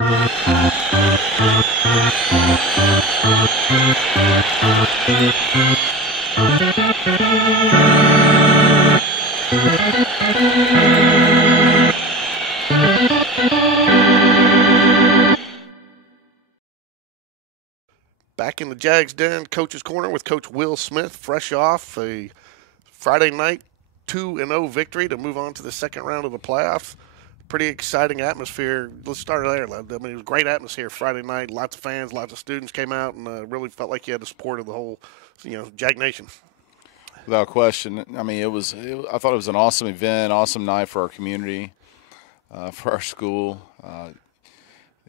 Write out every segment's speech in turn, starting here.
Back in the Jags Den, Coach's Corner with Coach Will Smith, fresh off a Friday night 2-0 victory to move on to the second round of the playoffs. Pretty exciting atmosphere. Let's start there. I mean, it was a great atmosphere Friday night. Lots of fans, lots of students came out, and really felt like you had the support of the whole, Jag Nation. Without question. I mean, I thought it was an awesome event, awesome night for our community, for our school.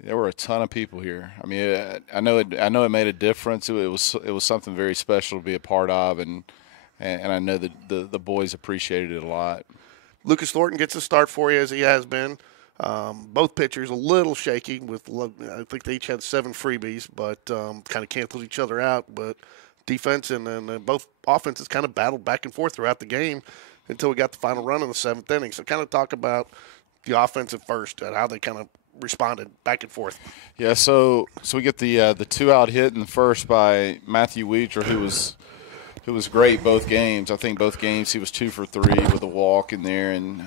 There were a ton of people here. I mean, I know it made a difference. It was something very special to be a part of, and I know that the boys appreciated it a lot. Lucas Thornton gets a start for you, as he has been. Both pitchers a little shaky. I think they each had 7 freebies, but kind of canceled each other out. But defense and both offenses kind of battled back and forth throughout the game until we got the final run in the 7th inning. So kind of talk about the offense at first and how they kind of responded back and forth. Yeah, so we get the 2-out hit in the first by Matthew Weecher, who was great both games. I think both games he was 2 for 3 with a walk in there, and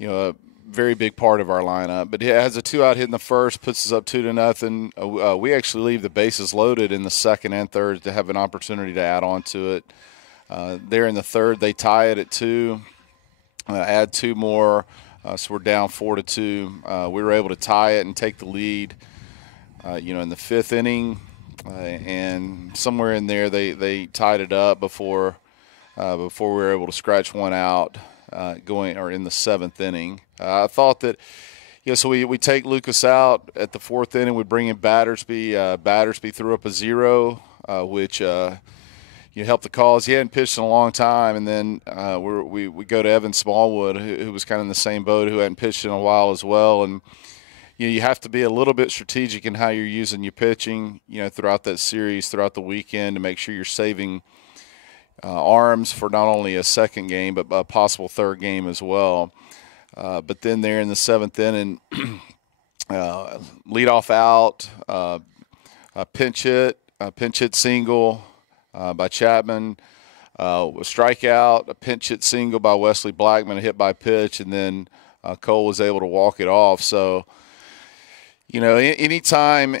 a very big part of our lineup. But he has a 2-out hit in the first, puts us up 2-0. We actually leave the bases loaded in the second and third to have an opportunity to add on to it. There in the third, they tie it at 2, add 2 more. So we're down 4-2. We were able to tie it and take the lead, in the 5th inning, and somewhere in there they tied it up before we were able to scratch one out in the 7th inning. I thought that, so we take Lucas out at the 4th inning. We bring in Battersby. Battersby threw up a 0, which helped the cause. He hadn't pitched in a long time, and then we go to Evan Smallwood, who was kind of in the same boat, who hadn't pitched in a while as well. And you have to be a little bit strategic in how you're using your pitching, throughout that series, throughout the weekend, to make sure you're saving arms for not only a second game but a possible third game as well. But then there in the 7th inning, leadoff out, a pinch hit single by Chapman, a strikeout, a pinch hit single by Wesley Blackman, a hit by pitch, and then Cole was able to walk it off. So, anytime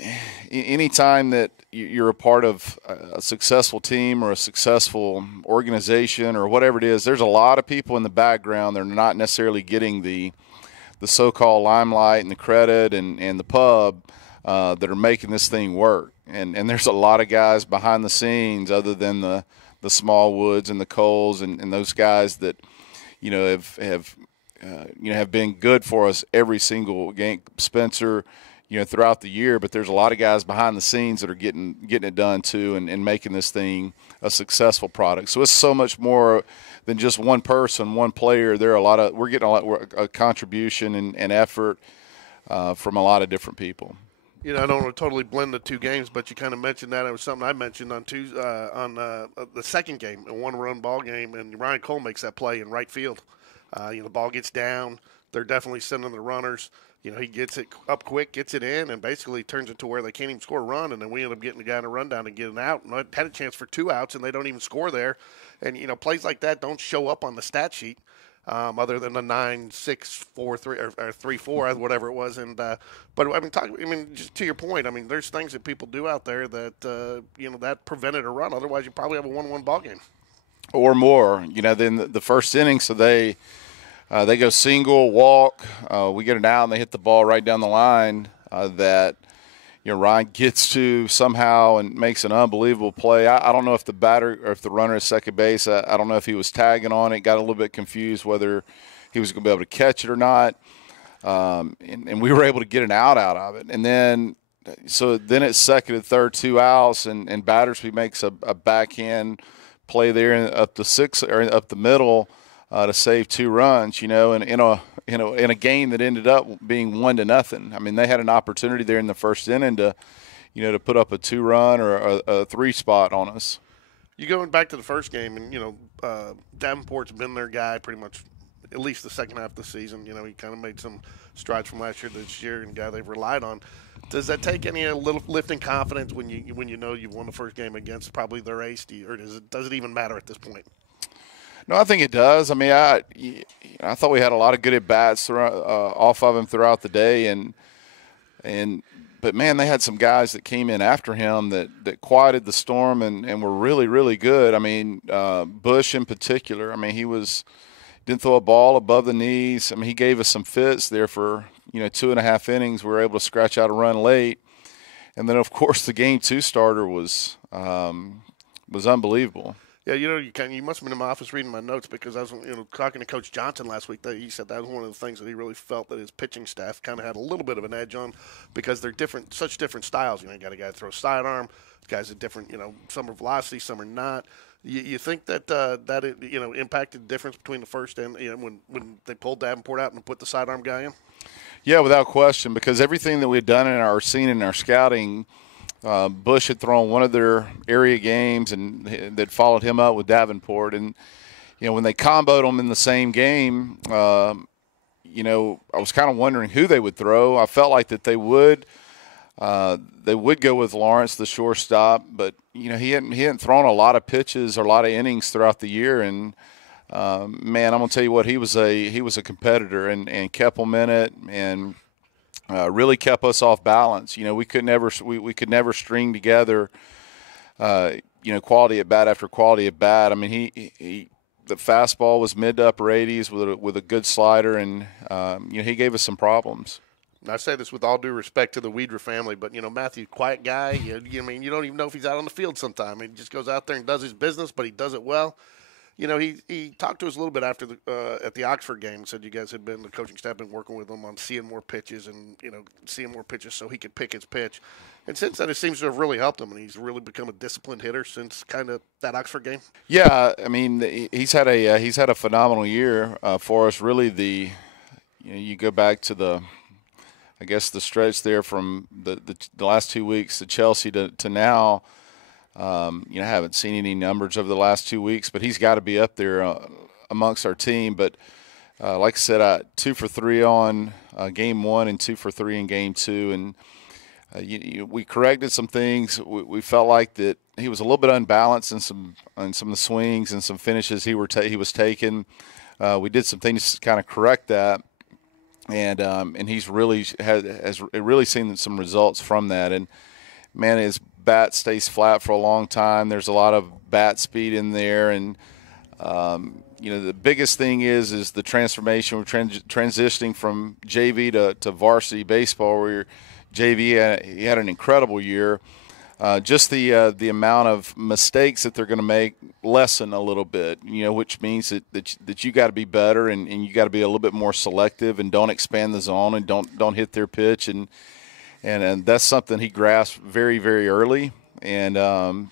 that you're a part of a successful team or a successful organization or whatever it is, there's a lot of people in the background that are not necessarily getting the so-called limelight and the credit and the pub that are making this thing work. And there's a lot of guys behind the scenes other than the Smallwoods and the Coles and those guys that, have been good for us every single game. Spencer, throughout the year, but there's a lot of guys behind the scenes that are getting it done too and making this thing a successful product. So it's so much more than just one person, one player. We're getting a contribution and effort from a lot of different people. I don't want to totally blend the two games, but you kind of mentioned that. It was something I mentioned on Tuesday, on the second game, a 1-run ball game, and Ryan Cole makes that play in right field. The ball gets down. They're definitely sending the runners. He gets it up quick, gets it in, and basically turns it to where they can't even score a run, and then we end up getting the guy in a rundown and getting out. And I had a chance for 2 outs, and they don't even score there. And, plays like that don't show up on the stat sheet. Other than the 9-6-4-3 or 3-4, whatever it was, but just to your point, there's things that people do out there that that prevented a run. Otherwise, you probably have a 1-1 ball game or more. Then the first inning, so they go single, walk. We get it out, and they hit the ball right down the line that Ryan gets to somehow and makes an unbelievable play. I don't know if the batter or if the runner is second base. I don't know if he was tagging on it. Got a little bit confused whether he was going to be able to catch it or not. And we were able to get an out of it. And then it's second and third, 2 outs, and Battersby makes a backhand play there up the six or up the middle to save 2 runs. In a game that ended up being 1-0. They had an opportunity there in the first inning to put up a 2-run or a 3 spot on us. You going back to the first game, and Davenport's been their guy pretty much at least the second half of the season. You know, he kind of made some strides from last year to this year, and guy they've relied on. Does that take any a little lift in confidence when you know you've won the first game against probably their ace, or does it even matter at this point? No, I think it does. I mean, I thought we had a lot of good at bats off of him throughout the day, but man, they had some guys that came in after him that quieted the storm and were really, really good. I mean, Bush in particular. I mean, didn't throw a ball above the knees. I mean, he gave us some fits there for 2.5 innings. We were able to scratch out a run late, and then of course the game 2 starter was unbelievable. Yeah, you must have been in my office reading my notes because I was talking to Coach Johnson last week. That he said that was one of the things that he really felt that his pitching staff kind of had a little bit of an edge on because they're such different styles. You got a guy that throws sidearm, guys are different. Some are velocity, some are not. You think that that it impacted the difference between the first and when they pulled Davenport out and put the sidearm guy in? Yeah, without question, because everything that we'd done seen in our scouting. Bush had thrown one of their area games, and they'd followed him up with Davenport. And, when they comboed them in the same game, I was kind of wondering who they would throw. I felt like that they would go with Lawrence, the shortstop, but, he hadn't thrown a lot of pitches or a lot of innings throughout the year. And, man, I'm going to tell you what, he was a competitor and kept them in it and – really kept us off balance. We could never string together, quality at bat after quality at bat. I mean, the fastball was mid to upper 80s with a good slider, and he gave us some problems. I say this with all due respect to the Weidra family, but Matthew, quiet guy. You don't even know if he's out on the field sometime. He just goes out there and does his business, but he does it well. He talked to us a little bit after at the Oxford game and said you guys the coaching staff been working with him on seeing more pitches and, seeing more pitches so he could pick his pitch. And since then, it seems to have really helped him, and he's really become a disciplined hitter since kind of that Oxford game. Yeah, I mean, he's had a phenomenal year for us. Really, you go back to the stretch there from the last 2 weeks to Chelsea to now. I haven't seen any numbers over the last 2 weeks, but he's got to be up there amongst our team. But like I said, 2 for 3 on game 1 and 2 for 3 in game 2. And we corrected some things. We felt like that he was a little bit unbalanced in some of the swings and some finishes he was taking. We did some things to kind of correct that, and he's really has really seen some results from that. And man, his bat stays flat for a long time. There's a lot of bat speed in there, and the biggest thing is the transformation. We're transitioning from JV to varsity baseball. Where JV he had an incredible year. Just the amount of mistakes that they're going to make lessen a little bit. Which means that you got to be better and you got to be a little bit more selective and don't expand the zone and don't hit their pitch and that's something he grasped very, very early. And like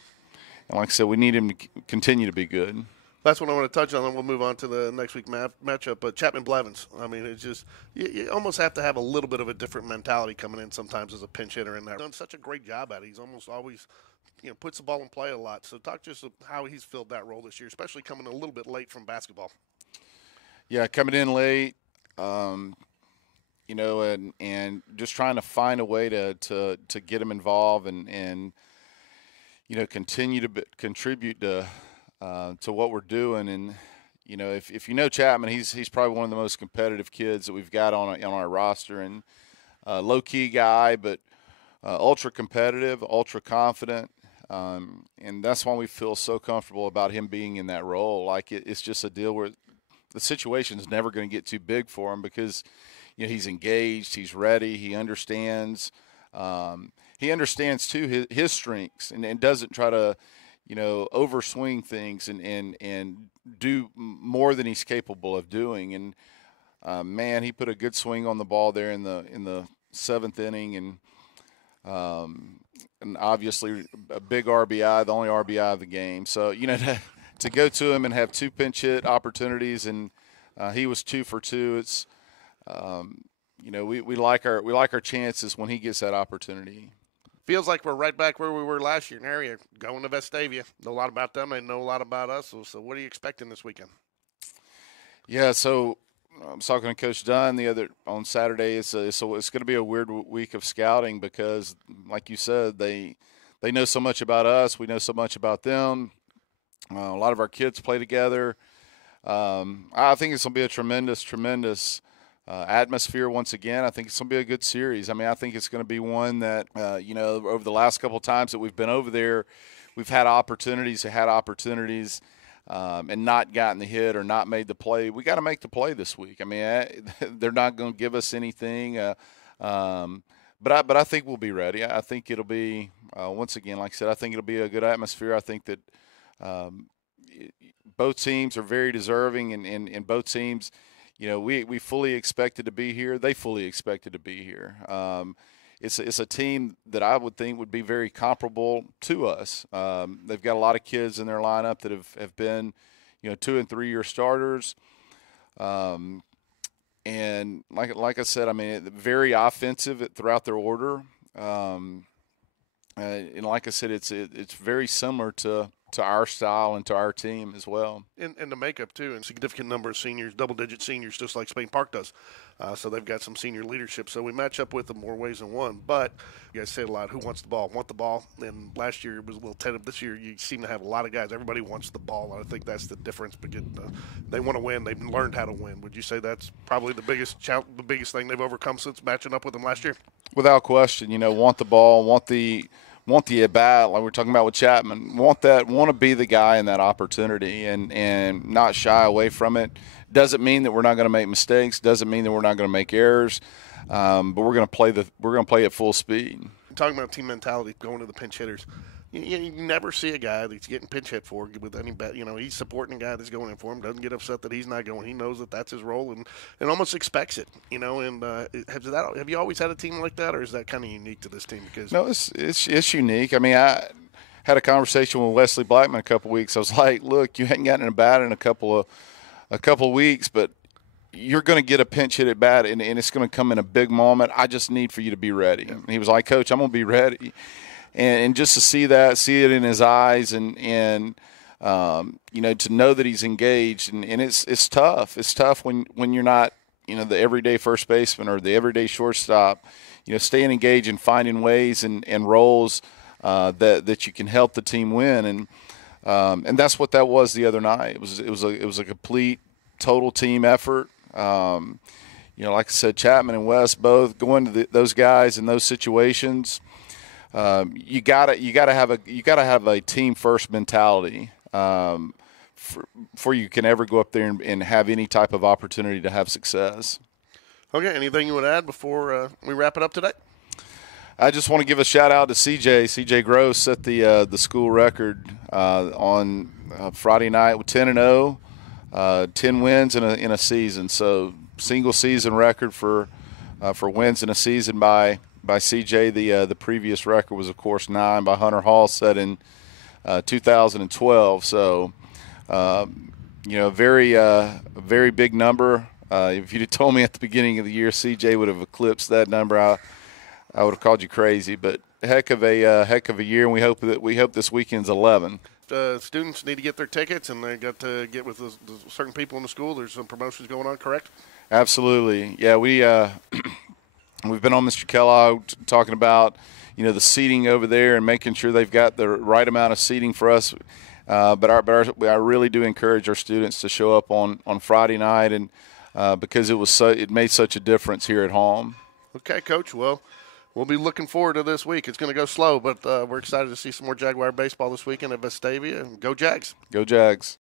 I said, we need him to continue to be good. That's what I want to touch on, and we'll move on to the next week matchup. But Chapman Blevins, I mean, it's just you almost have to have a little bit of a different mentality coming in sometimes as a pinch hitter in there. He's done such a great job at it. He's almost always, puts the ball in play a lot. So talk to us about how he's filled that role this year, especially coming a little bit late from basketball. Yeah, coming in late. And just trying to find a way to get him involved and continue to contribute to what we're doing. And if you know Chapman, he's probably one of the most competitive kids that we've got on our roster, and low key guy, but ultra competitive, ultra confident, and that's why we feel so comfortable about him being in that role. Like it's just a deal where the situation's never going to get too big for him because. He's engaged. He's ready. He understands. He understands too his strengths and doesn't try to, overswing things and do more than he's capable of doing. And man, he put a good swing on the ball there in the 7th inning, and obviously a big RBI, the only RBI of the game. So to go to him and have 2 pinch hit opportunities, and he was 2 for 2. It's we like our chances when he gets that opportunity. Feels like we're right back where we were last year in the area, going to Vestavia. Know a lot about them. They know a lot about us. So what are you expecting this weekend? Yeah, so I was talking to Coach Dunn on Saturday. It's going to be a weird week of scouting because, like you said, they know so much about us. We know so much about them. A lot of our kids play together. I think it's going to be a tremendous atmosphere once again. I think it's going to be a good series. I mean, I think it's going to be one that, over the last couple of times that we've been over there, we've had opportunities, and not gotten the hit or not made the play. We got to make the play this week. I mean, they're not going to give us anything. But I think we'll be ready. I think it'll be, once again, like I said, I think it'll be a good atmosphere. I think that both teams are very deserving, and both teams, we fully expected to be here. They fully expected to be here. It's a team that I would think would be very comparable to us. They've got a lot of kids in their lineup that have been, 2 and 3 year starters. And like I said, I mean, very offensive throughout their order. And like I said, it's very similar to our style and to our team as well. And the makeup, too, and significant number of seniors, double-digit seniors, just like Spain Park does. So they've got some senior leadership. So we match up with them more ways than one. But you guys say a lot, who wants the ball? Want the ball. And last year it was a little tentative. This year you seem to have a lot of guys. Everybody wants the ball. I think that's the difference. They want to win. They've learned how to win. Would you say that's probably the biggest thing they've overcome since matching up with them last year? Without question, want the ball, want the at bat, like we're talking about with Chapman. Want to be the guy in that opportunity, and not shy away from it. Doesn't mean that we're not going to make mistakes. Doesn't mean that we're not going to make errors. But we're going to play at full speed. Talking about team mentality, going to the pinch hitters. You never see a guy that's getting pinch hit for with any bet. He's supporting a guy that's going in for him. Doesn't get upset that he's not going. He knows that that's his role and almost expects it. And have you always had a team like that, or is that kind of unique to this team? Because no, it's unique. I mean, I had a conversation with Wesley Blackman a couple weeks. I was like, look, you hadn't gotten a bat in a couple of weeks, but you're going to get a pinch hit at bat, and it's going to come in a big moment. I just need for you to be ready. And he was like, Coach, I'm going to be ready. And just to see it in his eyes, and to know that he's engaged, and it's tough. It's tough when you're not, the everyday first baseman or the everyday shortstop, staying engaged and finding ways and roles that you can help the team win. And that's what that was the other night. It was a complete, total team effort. Like I said, Chapman and West both going to those guys in those situations. You gotta have a team first mentality before you can ever go up there and have any type of opportunity to have success. Okay, anything you would add before we wrap it up today? I just want to give a shout out to CJ Gross set the school record on Friday night with 10-0, 10 wins in a season. So single season record for wins in a season by CJ. The previous record was, of course, 9 by Hunter Hall, set in 2012. So, very big number. If you'd have told me at the beginning of the year CJ would have eclipsed that number, I would have called you crazy. But heck of a year, and we hope this weekend's 11. Students need to get their tickets, and they got to get with the certain people in the school. There's some promotions going on, correct? Absolutely. Yeah, we've been on Mr. Kellogg talking about, the seating over there and making sure they've got the right amount of seating for us. But I really do encourage our students to show up on Friday night, and because it made such a difference here at home. Okay, Coach. Well, we'll be looking forward to this week. It's going to go slow, but we're excited to see some more Jaguar baseball this weekend at Vestavia. Go Jags. Go Jags.